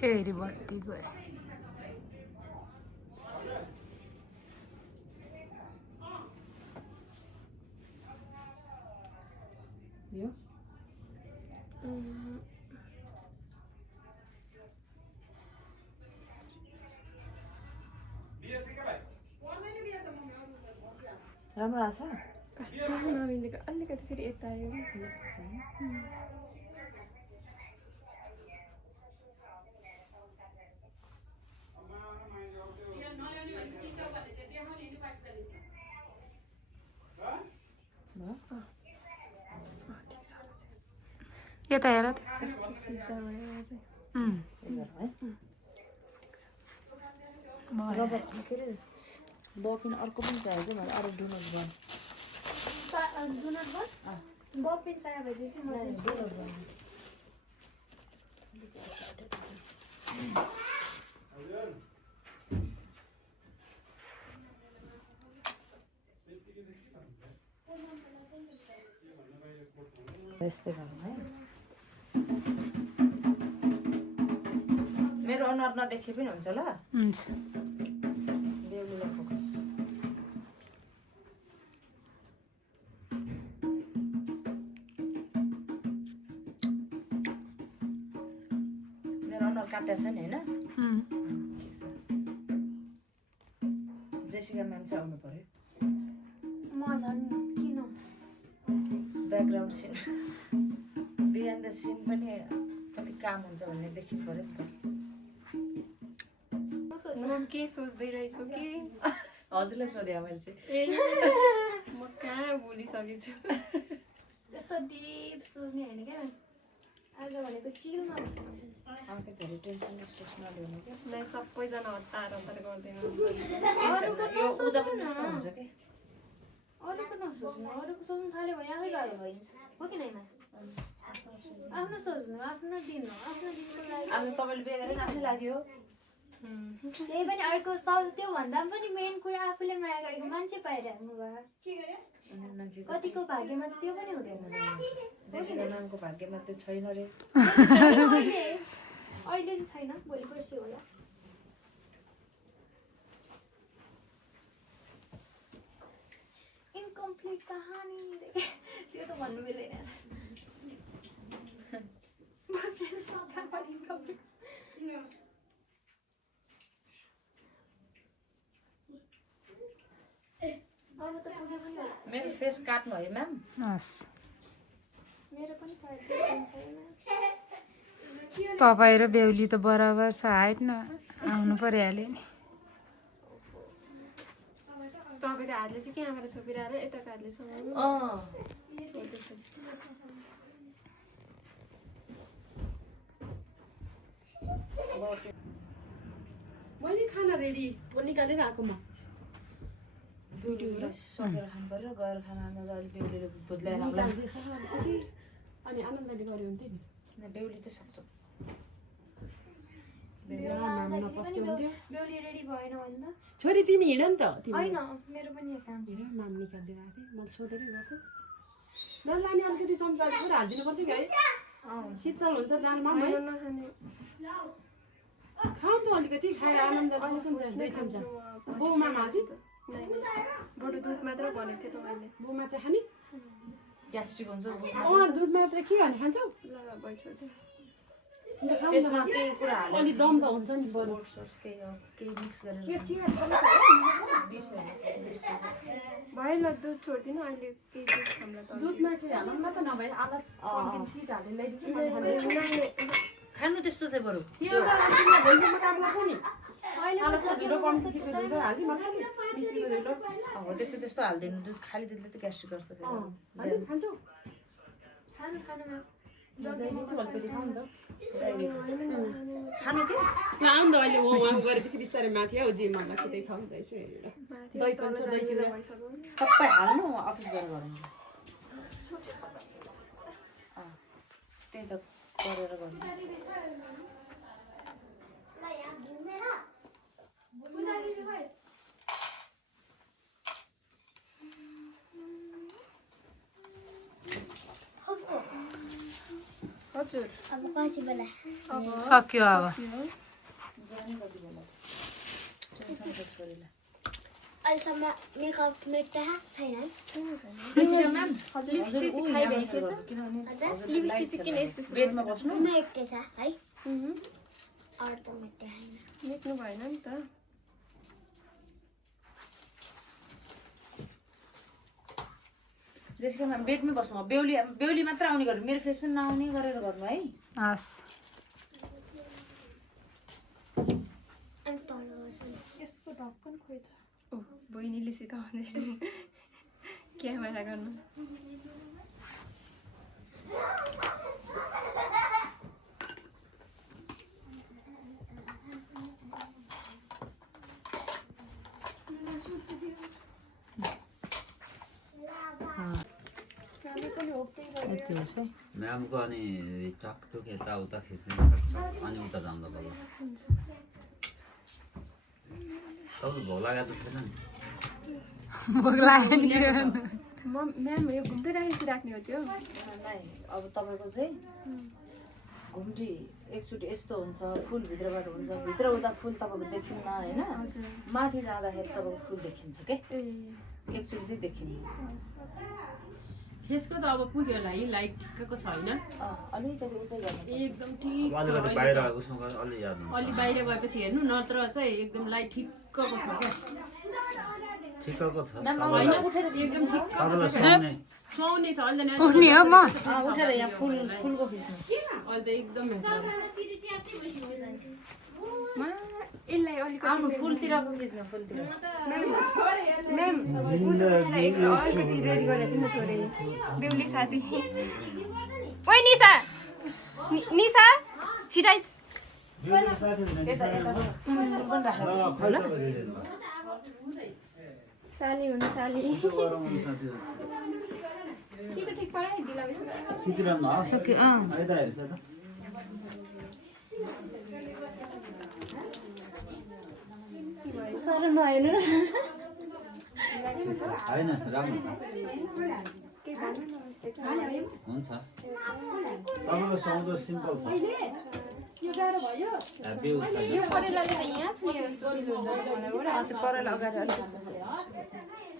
फेरि बत्ती गयो यो राम्रो आछ कस्तो नमिलेको अलिकति फेरि यता आयो यता हेर त कस्तो सिधा भयो चाहिँ रबर के अरे बपिन अर्को पनि चाहियो कि मलाई अरू डुनट बन डोनट बन बपिन चाहियो भने चाहिँ मलाई डुनट बन यस्तै गरौँ है मेरो अनुहार नदेखे पनि हुन्छ ल हुन्छ बेहुलीलाई फोकस मेरो अनुहार काटेको छ नि होइन जेसिका म्याम चाहिँ आउनु पर्यो म झन् किन ब्याकग्राउन्ड सिन बिहान सिन पनि कति काम हुन्छ भन्ने देखिनु पर्यो नि त म के सोच्दै रहेछु कि हजुरलाई सोधेँ मैले चाहिँ ए म कहाँ भुलिसकेको छु त्यस्तो डिप सोच्ने होइन क्या आज भनेको चिलमा बस्नु आफै धेरै टेन्सन स्ट्रेस नलिनु क्या नै सबैजना हतार हतार गर्दैन केही छैन यो उजा पनि त्यस्तो हुन्छ कि अरूको नसोच्नु अरूको सोच्नु थाल्यो भने आफै गाह्रो भइन्छ हो कि नाइमा आफ्नो सोच्नु आफ्नो दिन हो आफ्नो दिनको लागि आज तपाईँले बिहे गरेर आफै लाग्यो त्यही पनि अर्को त्योभन्दा पनि मेन कुरा आफूले माया गरेको मान्छे पाइराख्नु भयो के गरे कतिको भाग्यमा त त्यो पनि हुँदैन जेसिका नामको भाग्यमा त्यो छैन रे अहिले चाहिँ छैन भोलि पर्सि होला इन्कम्प्लिट कहानी त्यो त भन्नु मिल्दैन अब त पुग्यो पनि होला मेरो फेस काट्नु है म्याम हस् मेरो पनि छैन तपाईँ र बेहुली त बराबर छ हाइट न आउनु परिहाल्यो नि तपाईँको हातले चाहिँ क्यामेरा छोपिरहेर यताको हातले समाउनु मैले खाना रेडी निकालेर आएको म बेहुलीलाई सकेर खानु पर्यो गएर खाना खानु अहिले बेहुलीले भुत्ल्याएर आउला अनि आनन्दले गऱ्यो हुन्थ्यो नि बेहुली चाहिँ सक्छ बेहुली रेडी भएन भन्दा छोरी तिमी हिँड नि त तिमी होइन मेरो पनि यहाँ काम छ हेर नाम निकालिदिएर आएको थिएँ मैले सोधेरै गएको दाललाई अलिकति चम्चा पुरा हालिदिनुपर्छ कि है शीतल हुन्छ दालमा है नखाने खाऊ त अलिकति खाएर आनन्द बस्नु नि त दुई चम्चा बोमा हाल्छु बरु दुध मात्र भनेको थियो तपाईँले बोमा चाहिँ खाने ग्यास्ट्रिक हुन्छ दुध मात्र के गर्ने खान्छौ ल भयो छोड्दै त्यसमा केही कुरा हाल्यो अलिक दम त हुन्छ नि बरु सोर्स केही मिक्स गरेर भयो ल दुध छोडिदिनु अहिले केही दुध हामीलाई त दुध मात्र हालौँ न त नभए आलस सिट हालेर ल्याइदिन्छु मैले खानु त्यस्तो चाहिँ बरु यो त तिमीलाई भोलिसम्म काम गर्छ नि आलस ढिलो कम्ती ढिलो हाल्छु मलाई 20 रुपियाँ ढिलो अब त्यस्तो त्यस्तो हाल्दैन दुध खाली दुधले त ग्यास्ट्रिक गर्छ अनि खान्छौ खानु खानुमा अलिकति खाऊ नि त खानु के आउँ न अहिले वहाँ गरेपछि बिस्तारै माथि आऊ जिममा बसेर त्यही खाउँदैछु हेरेर दही खान्छ दही चिउरा सबै हाल्नु अफिस गएर गरौँ त्यही त गरेर गर्नु हजुर अब कति बेला सक्यो अब जाने कति बेला टेन्सन छ छोरीलाई अहिलेसम्म मेकअप मेट्टा छैन जेसिका म्याम हजुर हजुर लिपस्टिक ऊ चाहिँ यहाँ खाइरहेको बसेर छ किनभने लिपस्टिक चाहिँ किन यस्तो बेडमा बस्नु मेट्टे छ है अरू त मेट्टे छैन मेट्नु भएन नि त जेसिका म्याम बेडमै बस्नु बेहुली बेहुली मात्र आउने गर्नु मेरो फेस पनि नआउने गरेर गर्नु है हस् अनि तल यस्तो ढक्कन खोइ त ओ बहिनीले सिकाउँदैछ क्यामेरा गर्नु यति होस् है म्यामको अनि टकटुक यताउता खिच्न सक्छ अनि उता जाँदा बल्ल तपाईँको भोक लागेको त छैन नि भोक लाग्यो नि म्याम यो घुम्दै राख्ने हो त्यो नाइ अब तपाईँको चाहिँ घुम्टी एकचोटि यस्तो हुन्छ फुल भित्रबाट हुन्छ भित्र हुँदा फुल तपाईँको देखिन्न होइन माथि जाँदाखेरि तपाईँको फुल देखिन्छ के एकचोटि चाहिँ देखिन्न फेसको त अब पुग्यो होला है लाइट ठिक्कको छैन अलिकति उचाइ गर्नु एकदम ठिक छ अलिकति बाहिर उसमा गएर अलि याद हुन्छ अलि बाहिर गएपछि हेर्नु नत्र चाहिँ एकदम लाइट ठिक्कको छ क्या ठिक्कको छ होइन एकदम ठिक्क तपाईँलाई सुहाउने सुहाउने छ अहिले त उठ्ने हो म उठेर यहाँ फुलको खिच्नु अहिले त एकदम यसलाई अलिकति आउनु फुलतिर खिच्नु फुलतिर म्याम अलिकति रेडी गरेर दिनु थोरै बेहुली साथी ओइ निसा निसा छिटाइ साली हुनु साली छिटो ठिक पाए ढिला भइसक्यो सक्यो यता हेर्छ त साह्रो नआएन होइन राम्रो छ हुन्छ तपाईँको सौदो सिम्पल छ ह्याप्पी यो परेलाले त यहाँ छ त्यो परल अगाडि अलिकति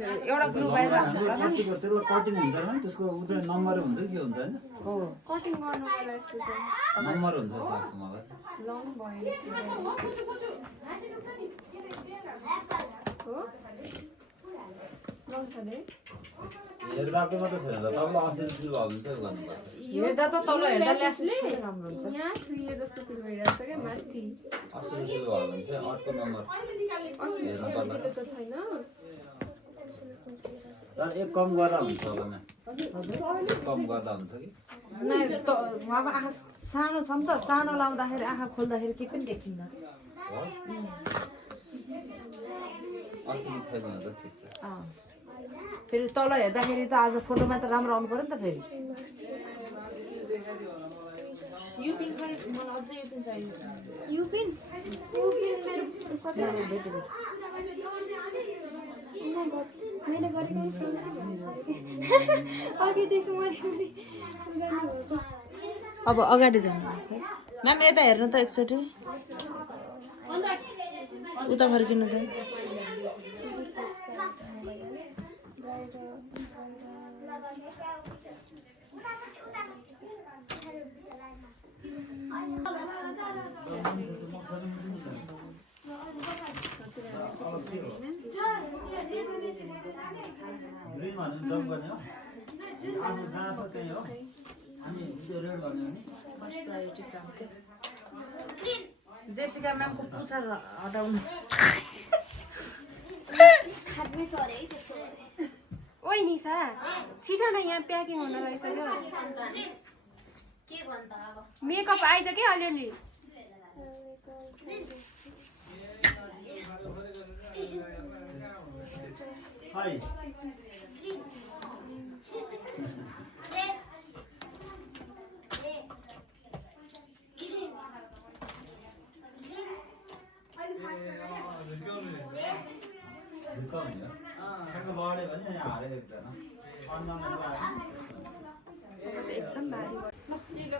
एउटा ग्लु बाहिर हाम्रो कतिको त्यसलाई कटिङ हुन्छ होइन त्यसको ऊ चाहिँ नम्बर हुन्छ कि के हुन्छ होइन हो कटिङ गर्नुको लागि यस्तो चाहिँ नम्बर हुन्छ जस्तो लाग्छ मलाई लङ भयो हो लङ छ नि हेर्दाको मात्रै छैन त तपाईँलाई असली फिल भयो भने चाहिँ गर्नुपर्छ हेर्दा त तल हेर्दा ल्यासेस राम्रो हुन्छ यहाँ छुइए जस्तो फिल भइरहेको छ क्या माथि असली फिल भयो भने चाहिँ अर्को नम्बर हेर्नु पर्दैन त छैन तर एक कम गर्दा हुन्छ होला एक कम गर्दा हुन्छ कि नै अब आँखा सानो छ नि त सानो लाउँदाखेरि आँखा खोल्दाखेरि केही पनि देखिन्न असली छैन भने त ठिक छ फेरि तल हेर्दाखेरि त आज फोटोमा त राम्रो आउनु पर्यो नि त फेरि यो पिन मलाई अझै यो पिन चाहियो यो पिन मेरो भेटेको मैले गरेको अघिदेखि मैले अब अगाडि जानु म्याम यता हेर्नु त एकचोटि उता फर्किनु त दुईमा जब गर्ने हो आफ्नो जहाँ छ त्यही हो हामी त्यो रेड गर्ने हो नि फर्स्ट प्रायोरिटी काम के जेसिका म्यामको पुच्छर हटाउनु खाट्ने चरे है त्यसो ओइ निसा छिटो न यहाँ प्याकिङ हुन लागिसक्यो के भन्दा अब मेकअप आइज के अलिअलि हाई ठ्याक्क बढ्यो भने यहाँ हारेको एकजना एकदम भारी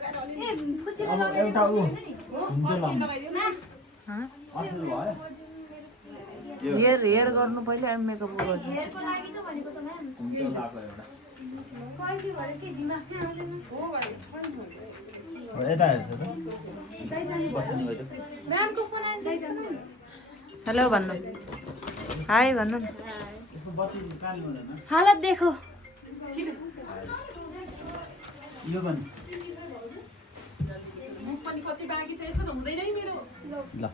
अब एउटा ऊ हुन्थ्यो लाउनु असुल भयो हेयर गर्नु पहिले अनि मेकअप गर्नु हेयरको लागि त भनेको त म्याम हुन्थ्यो लाएको एउटा क्वालिटी भएर के दिमागमै आउँदैन हो यता हेर्छ त बस्नु गयो म्यामको फोन आएछ हेलो भन्नु हाई भन्नु न यसको बत्ती काली हुँदैन हालत देखो यो पनि ल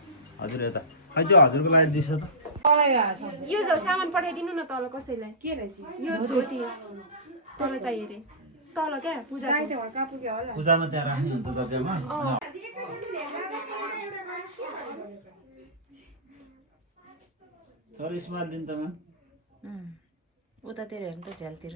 हजुर यता खै त्यो हजुरको लागि दिन्छ त यो सामान पठाइदिनु न तल कसैलाई के रहेछ यो धोती तल चाहियो अरे तल क्या पूजा पूजामा त्यहाँ राख्ने हुन्छ दर्जामा सर स्मार्ट दिन त म्याम उतातिर हेर्नु त झ्यालतिर